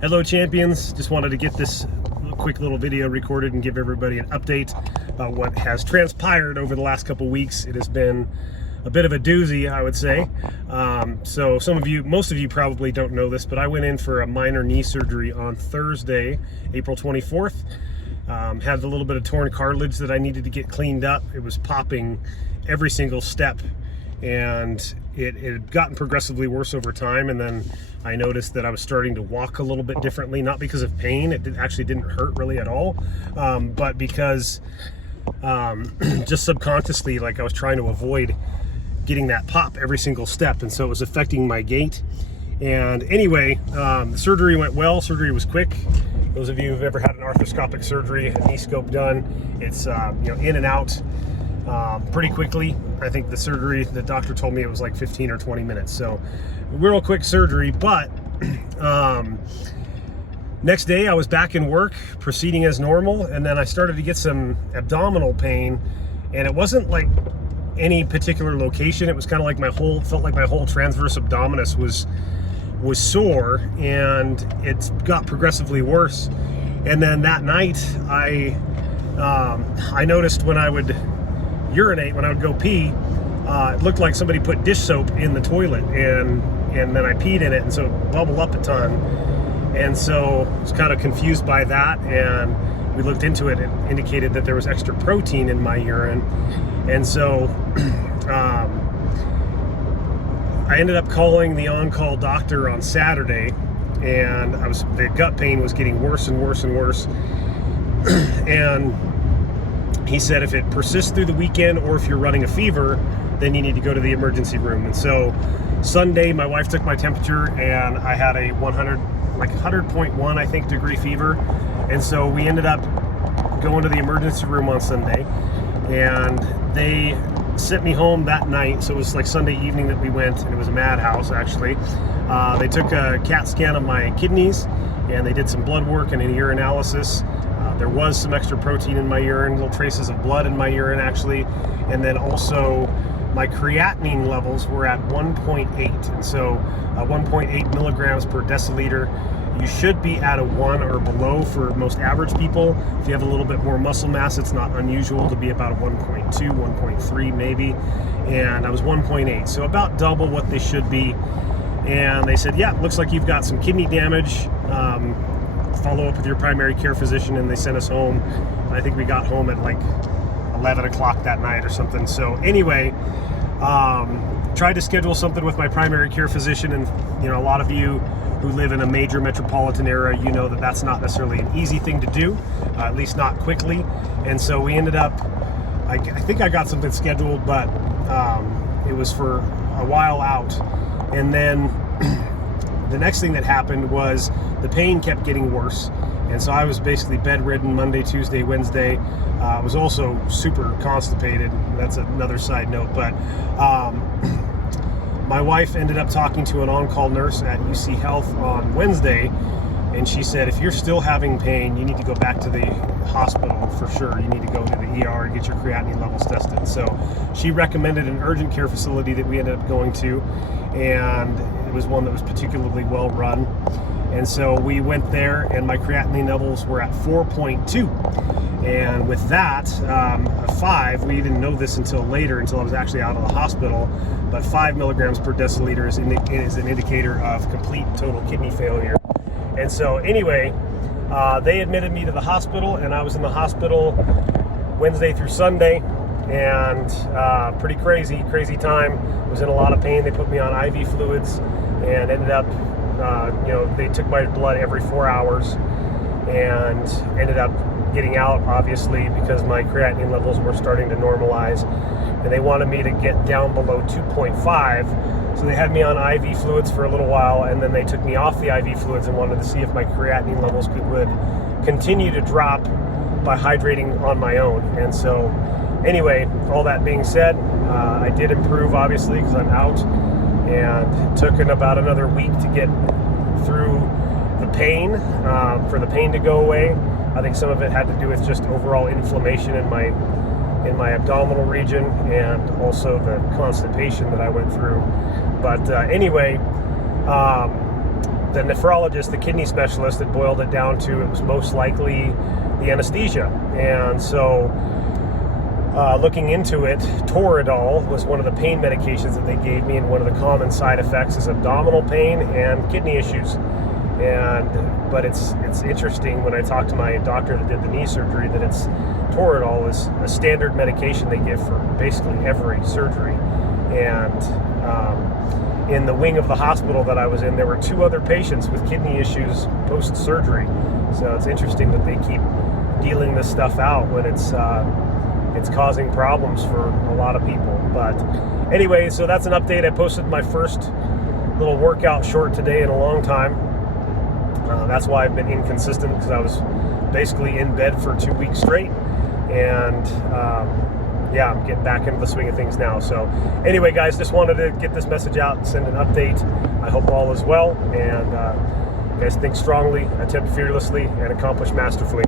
Hello champions, just wanted to get this quick little video recorded and give everybody an update about what has transpired over the last couple weeks. It has been a bit of a doozy, I would say. So most of you probably don't know this, but I went in for a minor knee surgery on Thursday, April 24th. Had a little bit of torn cartilage that I needed to get cleaned up. It was popping every single step, and it had gotten progressively worse over time. And then I noticed that I was starting to walk a little bit differently, not because of pain. It actually didn't hurt really at all, but because just subconsciously, like I was trying to avoid getting that pop every single step, and so it was affecting my gait. And anyway, the surgery went well. Surgery was quick. Those of you who've ever had an arthroscopic surgery, a knee scope done, it's in and out pretty quickly. I think the surgery, the doctor told me it was like 15 or 20 minutes. So real quick surgery, but next day I was back in work, proceeding as normal, and then I started to get some abdominal pain, and it wasn't like any particular location. It was kind of like felt like my whole transverse abdominis was sore, and it got progressively worse. And then that night I noticed when I would urinate, when I would go pee, it looked like somebody put dish soap in the toilet, and then I peed in it, and so it bubbled up a ton. And so I was kind of confused by that, and we looked into it. It indicated that there was extra protein in my urine. And so I ended up calling the on-call doctor on Saturday, and the gut pain was getting worse and worse and worse. And he said if it persists through the weekend, or if you're running a fever, then you need to go to the emergency room. And so Sunday, my wife took my temperature, and I had a 100.1, I think, degree fever. And so we ended up going to the emergency room on Sunday, and they sent me home that night. So it was like Sunday evening that we went, and it was a madhouse, actually. They took a CAT scan of my kidneys, and they did some blood work and a urinalysis. There was some extra protein in my urine, little traces of blood in my urine, actually. And then also my creatinine levels were at 1.8. And so 1.8 milligrams per deciliter. You should be at a 1 or below for most average people. If you have a little bit more muscle mass, it's not unusual to be about a 1.2, 1.3 maybe. And I was 1.8, so about double what they should be. And they said, yeah, looks like you've got some kidney damage. Follow up with your primary care physician, and they sent us home. I think we got home at like 11 o'clock that night or something. So anyway, tried to schedule something with my primary care physician, and a lot of you who live in a major metropolitan area, you know that that's not necessarily an easy thing to do, at least not quickly. And so we ended up, I think I got something scheduled, but it was for a while out. And then the next thing that happened was the pain kept getting worse. And so I was basically bedridden Monday, Tuesday, Wednesday. I was also super constipated. That's another side note. But my wife ended up talking to an on-call nurse at UC Health on Wednesday, and she said, if you're still having pain, you need to go back to the hospital for sure. You need to go to the ER and get your creatinine levels tested. So she recommended an urgent care facility that we ended up going to, and it was one that was particularly well run. And so we went there, and my creatinine levels were at 4.2. And with that, 5, we didn't know this until later, until I was actually out of the hospital, but 5 milligrams per deciliter is an indicator of complete total kidney failure. And so anyway, they admitted me to the hospital, and I was in the hospital Wednesday through Sunday, and pretty crazy time. I was in a lot of pain. They put me on IV fluids, and ended up, they took my blood every 4 hours, and ended up getting out, obviously, because my creatinine levels were starting to normalize, and they wanted me to get down below 2.5. So they had me on IV fluids for a little while, and then they took me off the IV fluids and wanted to see if my creatinine levels would continue to drop by hydrating on my own. And so anyway, all that being said, I did improve, obviously, because I'm out, and it took about another week to get through the pain, for the pain to go away. I think some of it had to do with just overall inflammation in my abdominal region, and also the constipation that I went through. But anyway, the nephrologist, the kidney specialist, that boiled it down to it was most likely the anesthesia. And so looking into it, Toradol was one of the pain medications that they gave me, and one of the common side effects is abdominal pain and kidney issues. But it's interesting when I talked to my doctor that did the knee surgery that Toradol is a standard medication they give for basically every surgery. And in the wing of the hospital that I was in, there were 2 other patients with kidney issues post-surgery. So it's interesting that they keep dealing this stuff out when it's causing problems for a lot of people. But anyway, so that's an update. I posted my first little workout short today in a long time. That's why I've been inconsistent, because I was basically in bed for 2 weeks straight. And yeah, I'm getting back into the swing of things now. So anyway, guys, just wanted to get this message out and send an update. I hope all is well. And you guys think strongly, attempt fearlessly, and accomplish masterfully.